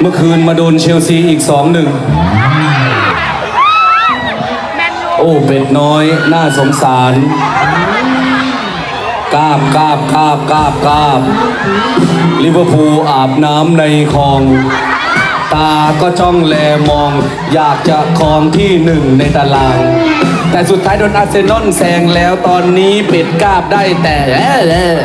เมื่อคืนมาโดนเชลซีอีกสองหนึ่งโอ้เป็ดน้อย น่าสงสารกราบกราบกราบกราบกราบลิเวอร์พูลอาบน้ำในคลอง ตาก็จ้องแลมอง อยากจะครองที่หนึ่งในตาราง แต่สุดท้ายโดนอาร์เซนอลแซงแล้วตอนนี้เป็ดกราบได้แต่แอะแอะ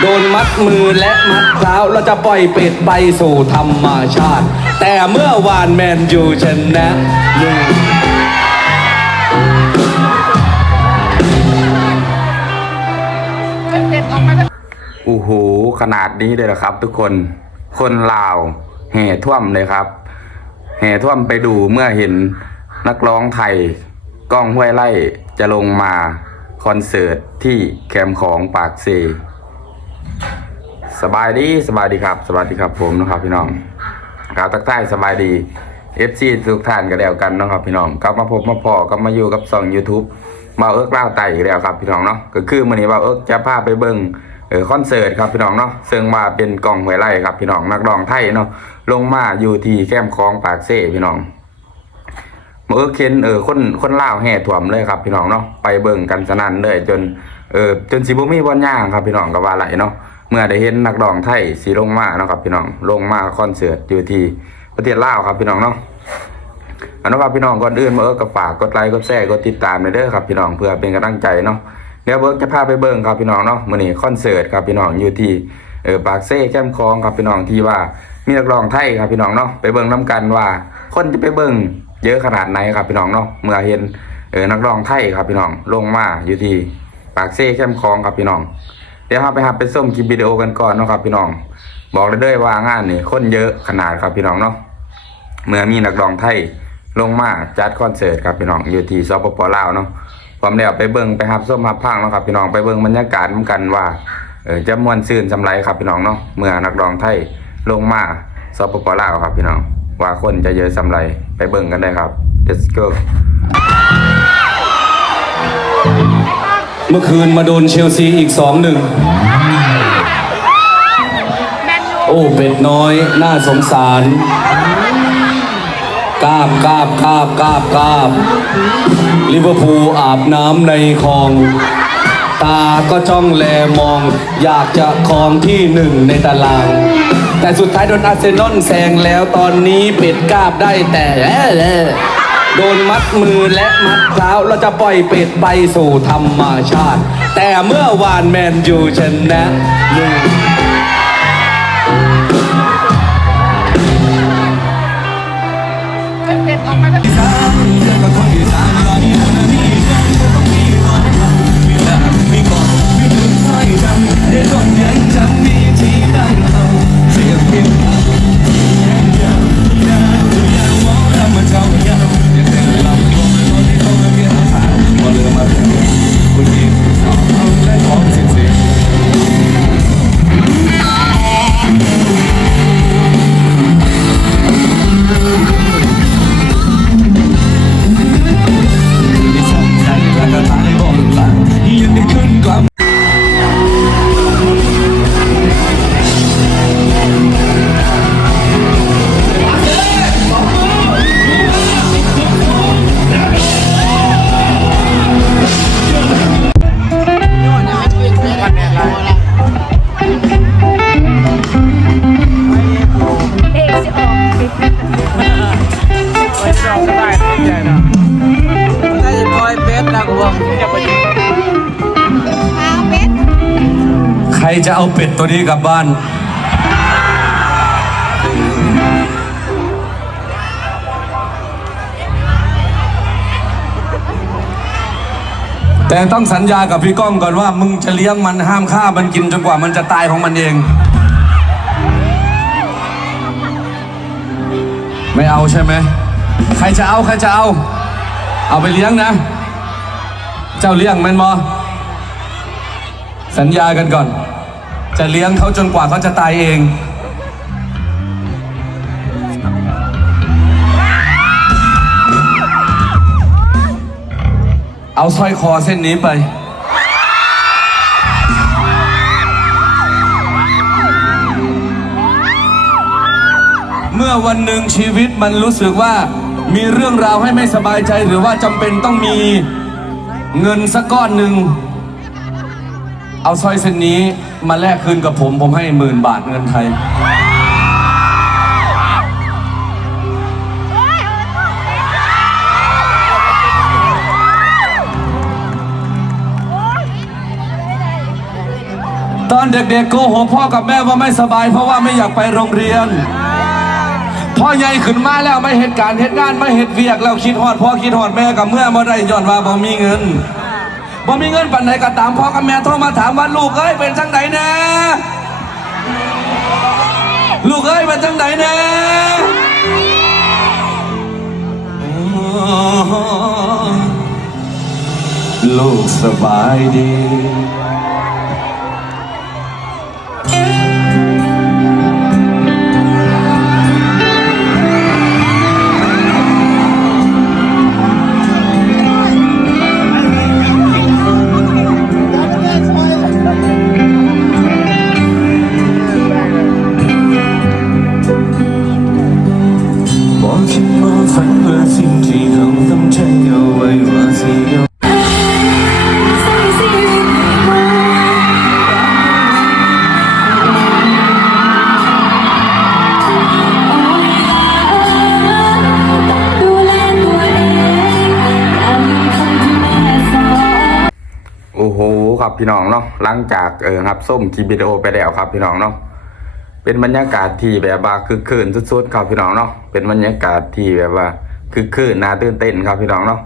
โดนมัดมือและมัดเท้าเราจะปล่อยเป็ดไปสู่ธรรมชาติ แต่เมื่อวานแมนยูชนะหนึ่งโอ้โหขนาดนี้เลยเหรอครับ ทุกคนคนลาวแห่ท่วมเลยครับ แห่ท่วมไปดูเมื่อเห็นนักร้องไทยก้องห้วยไล่จะลงมาคอนเสิร์ตที่แคมป์ของปากเซ สบายดีสบายดีครับ สบายดีครับผมนะครับพี่น้องครับทักทายสบายดี FC ทุกท่านก็แล้วกันนะครับพี่น้องกลับมาพบมาพอก็มาอยู่กับช่อง YouTube มาเอิร์กล่าวไต่อีกแล้วครับพี่น้องเนาะก็คือมื้อนี้ว่าเอิร์กจะพาไปเบิ่งเออคอนเสิร์ตครับพี่น้องเนาะซึ่งว่าเป็นกล่องหวยไล่ครับพี่น้องนักร้องไทยเนาะลงมาอยู่ที่แคมคลองปากเซ่พี่น้องมื่อเคนเออคนคนล่าวแห่ถ่วมเลยครับพี่น้องเนาะไปเบิ่งกันสนั่นเลยจน เออจนสิบ่มีบอลย่างครับพี่น้องก็ว่าไหลเนาะเมื่อได้เห็นนักร้องไทยสีลงมาเนาะครับพี่น้องลงมาคอนเสิร์ตอยู่ที่ประเทศลาวครับพี่น้องเนาะอันนั้นครับพี่น้องก่อนอื่นมาเอิร์กก็ฝากกดไลค์กดแชร์กดติดตามเลยเด้อครับพี่น้องเพื่อเป็นกำลังใจเนาะเดี๋ยวเบิร์กจะพาไปเบิ่งครับพี่น้องเนาะมื้อนี้คอนเสิร์ตครับพี่น้องอยู่ที่เออปากเซ่แก้มคลองครับพี่น้องที่ว่ามีนักร้องไทยครับพี่น้องเนาะไปเบิ่งน้กันว่า คนจะไปเบิ่งเยอะขนาดไหนครับพี่น้องเนาะเมื่อเห็นเออนักร้องไทยครับพี่น้องลงมาอยู่ที่ากเซ่แก้มคลองครับพี่น้อง เดี๋ยวเราไปหับไปส้มคลิปวิดีโอกันก่อนเนาะครับพี่น้อง บอกเลยด้อว่างานนี่คนเยอะขนาดครับพี่น้องเนาะเมื่อมีนักร้องไทยลงมาจัดคอนเสิร์ตครับพี่น้องอยู่ที่สปปลาวเนาะผมเดี๋ยวไปเบิ่งไปหับส้มหับพังเนาะครับพี่น้องไปเบิ่งบรรยากาศนกันว่าเออจะมวนซื่นสำไรครับพี่น้องเนาะเมื่อนักร้องไทยลงมาสปปลาวครับพี่น้องว่าคนจะเยอะสำไรไปเบิ่งกันได้ครับ let's go เมื่อคืนมาโดนเชลซีอีกสองหนึ่งโอ้เป็ดน้อยน่าสงสารกราบกราบกราบกราบกราบลิเวอร์พูลอาบน้ำในคลอง ตาก็จ้องแลมอง อยากจะครองที่หนึ่งในตาราง แต่สุดท้ายโดนอาร์เซนอลแซงแล้วตอนนี้เป็ดกราบได้แต่แอะแอะ โดนมัดมือและมัดเท้าเราจะปล่อยเป็ดไปสู่ธรรมชาติ แต่เมื่อวานแมนยูชนะหนึ่งเพ รจะเอาเป็ดตัวนี้กลับบ้าน แต่ต้องสัญญากับพี่ก้องก่อนว่า มึงจะเลี้ยงมันห้ามฆ่ามันกินจนกว่ามันจะตายของมันเอง ไม่เอาใช่ไหม ใครจะเอา ใครจะเอา เอาไปเลี้ยงนะ เจ้าเลี้ยงแมนมอสัญญากันก่อน จะเลี้ยงเขาจนกว่าเขาจะตายเอง เอาสร้อยคอเส้นนี้ไป เมื่อวันหนึ่งชีวิตมันรู้สึกว่ามีเรื่องราวให้ไม่สบายใจหรือว่าจำเป็นต้องมีเงินสักก้อนหนึ่ง เอาสร้อยเส้นนี้มาแลกคืนกับผม ผมให้หมื่นบาทเงินไทย ตอนเด็กๆโกหกพ่อกับแม่ว่าไม่สบาย เพราะว่าไม่อยากไปโรงเรียน พ่อใหญ่ขึ้นมาแล้วไม่เหตุการณ์เหตุงานไม่เหตุเวียกแล้วคิดฮอดพ่อคิดฮอดแม่กับเมื่อบ่ได้ย้อนว่าบ่มีเงิน บ่มีเงินปันไหนก็ตามพ่อกับแม่โทรมาถามว่าลูกเอ้ยเป็นจังไดแน่ลูกเอ้ยเป็นจังไดแน่ลูกสบายดี ครับพี่น้องเนาะหลังจากเออครับส้มคลิปวิดีโอไปแล้วครับพี่น้องเนาะเป็นบรรยากาศที่แบบว่าคือคืนสุดๆครับพี่น้องเนาะเป็นบรรยากาศที่แบบว่าคือคืนน่าตื่นเต้นครับพี่น้องเนาะ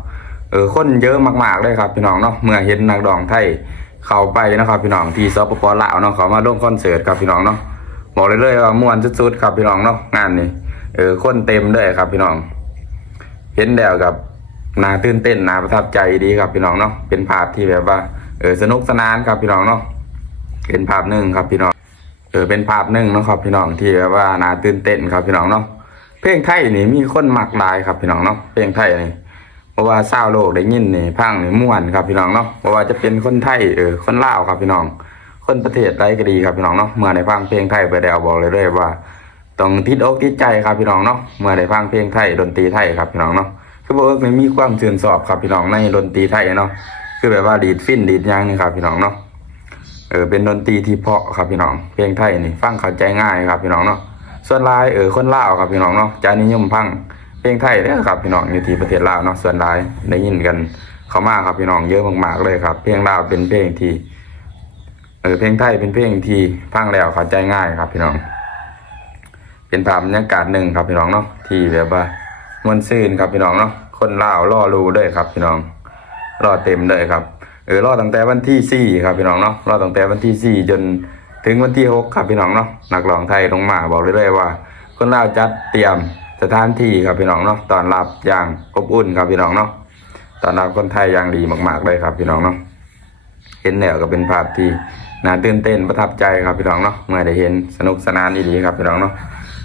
เออคนเยอะมากๆเลยครับพี่น้องเนาะเมื่อเห็นนักดองไทยเข้าไปนะครับพี่น้องที่สปปลาวเนาะเขามาร่วมคอนเสิร์ตครับพี่น้องเนาะบอกเลยเลยว่าม่วนสุดๆครับพี่น้องเนาะงานนี้เออคนเต็มเลยครับพี่น้อง เห็นแล้วกับนาตื่นเต้นนาประทับใจดีครับพี่น้องเนาะเป็นภาพที่แบบว่า เออสนุกสนานครับพี่น้องเนาะเป็นภาพหนึ่งครับพี่น้องเออเป็นภาพหนึ่งเนาะครับพี่น้องที่แบบว่านาตื่นเต้นครับพี่น้องเนาะเพลงไทยนี่มีคนมักหลายครับพี่น้องเนาะเพลงไทยนี่เพราะว่าเศร้าวโลกได้ยินนี่พังนี่ม่วนครับพี่น้องเนาะเพราะว่าจะเป็นคนไทยเออคนลาวครับพี่น้อง คนประเทศใดก็ดีครับพี่น้องเนาะเมื่อได้ฟังเพลงไทยไปแล้วบอกเลยเลยว่าต้องติดอกติดใจครับพี่น้องเนาะเมื่อได้ฟังเพลงไทยดนตรีไทยครับพี่น้องเนาะคือบอกว่ามันมีความชื่นชอบครับพี่น้องในดนตรีไทยเนาะ คือแบบว่าดีดฟินดีดยังนี่ครับพี่น้องเนาะเออเป็นดนตรีที่เพาะครับพี่น้อง เพลงไทยนี่ฟังเข้าใจง่ายครับพี่น้องเนาะส่วนลายเออคนลาวครับพี่น้องเนาะจะนิยมฟังเพลงไทยเด้อครับพี่น้องอยู่ที่ประเทศลาวเนาะส่วนลายได้ยินกันเขามาครับพี่น้องเยอะมากๆเลยครับ เพลงลาวเป็นเพลงที่เออเพลงไทยเป็นเพลงที่ฟังแล้วเข้าใจง่ายครับพี่น้อง เป็นภาพบรรยากาศหนึ่งครับพี่น้องเนาะที่แบบว่ามวนซื่นครับพี่น้องเนาะคนลาวรอรู้ด้วยครับพี่น้อง รอดเต็มเลยครับเออรอดตั้งแต่วันที่สี่ครับพี่น้องเนาะรอดตั้งแต่วันที่สี่จนถึงวันที่หกครับพี่น้องเนาะนักร้องไทยลงมาบอกเลยเลยๆว่า คนลาวจัดเตรียมสถานที่ครับพี่น้องเนาะตอนรับอย่างอบอุ่นครับพี่น้องเนาะตอนรับคนไทยอย่างดีมาก ๆเลยครับพี่น้องเนาะเห็นแล้วก็เป็นภาพที่น่าตื่นเต้นประทับใจครับพี่น้องเนาะเมื่อได้เห็นสนุกสนานดีครับพี่น้องเนาะ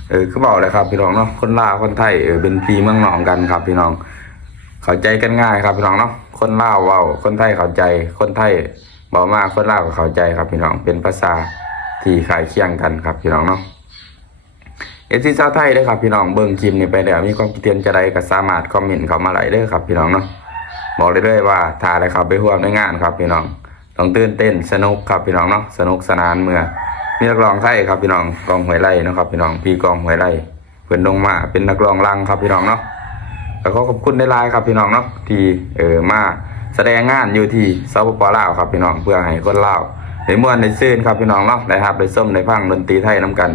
เออคือบอกเลยครับพี่น้องเนาะคนลาวคนไทยเออเป็นพี่เมืองน้องกันครับพี่น้อง เข้าใจกันง่ายครับพี่น้องเนาะคนลาวเว้าคนไทยเข้าใจ คนไทยเบามากคนลาวก็เข้าใจครับพี่น้องเป็นภาษาที่คลายเคียงกันครับพี่น้องเนาะเอซีชาวไทยเด้ครับพี่น้องเบิ่งคลิปนี้ไปแล้วมีความคิดเห็นจะใดก็สามารถคอมเมนต์เข้ามาไหลเด้ครับพี่น้องเนาะบอกเลยเลยๆว่าถ้าได้เข้าไปร่วมในงานครับพี่น้องต้องตื่นเต้นสนุกครับพี่น้องเนาะสนุกสนานเมื่อมีนักร้องไทยครับพี่น้องกองหวยไร่นะครับพี่น้องพี่กองหวยไร่เพื่อนลงมาเป็นนักร้องรังครับพี่น้องเนาะ แล้วก็ขอบคุณได้ลายครับพี่น้องเนาะที่เออมาแสดงงานอยู่ที่สปปลาวครับพี่น้องเพื่อให้คนลาวได้ม่วนได้ซื่นครับพี่น้องเนาะได้รับได้ส้มได้ฟังดนตรีไทยน้กัน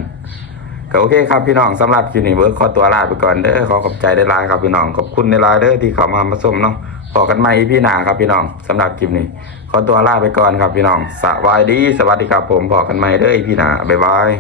ก็โอเคครับพี่น้องสำหรับคลิปนี้เบิร์ดขอตัวลาไปก่อนเด้อขอขอบใจได้ลายครับพี่น้องขอบคุณได้ลายเด้อที่เขามามาส้มเนาะพอกันใหม่พี่หนาครับพี่น้องสำหรับคลิปนี้ ขอตัวลาไปก่อนครับพี่น้องสวัสดีสวัสดีครับผมพอกันใหม่เด้อพี่หนาบ๊ายบาย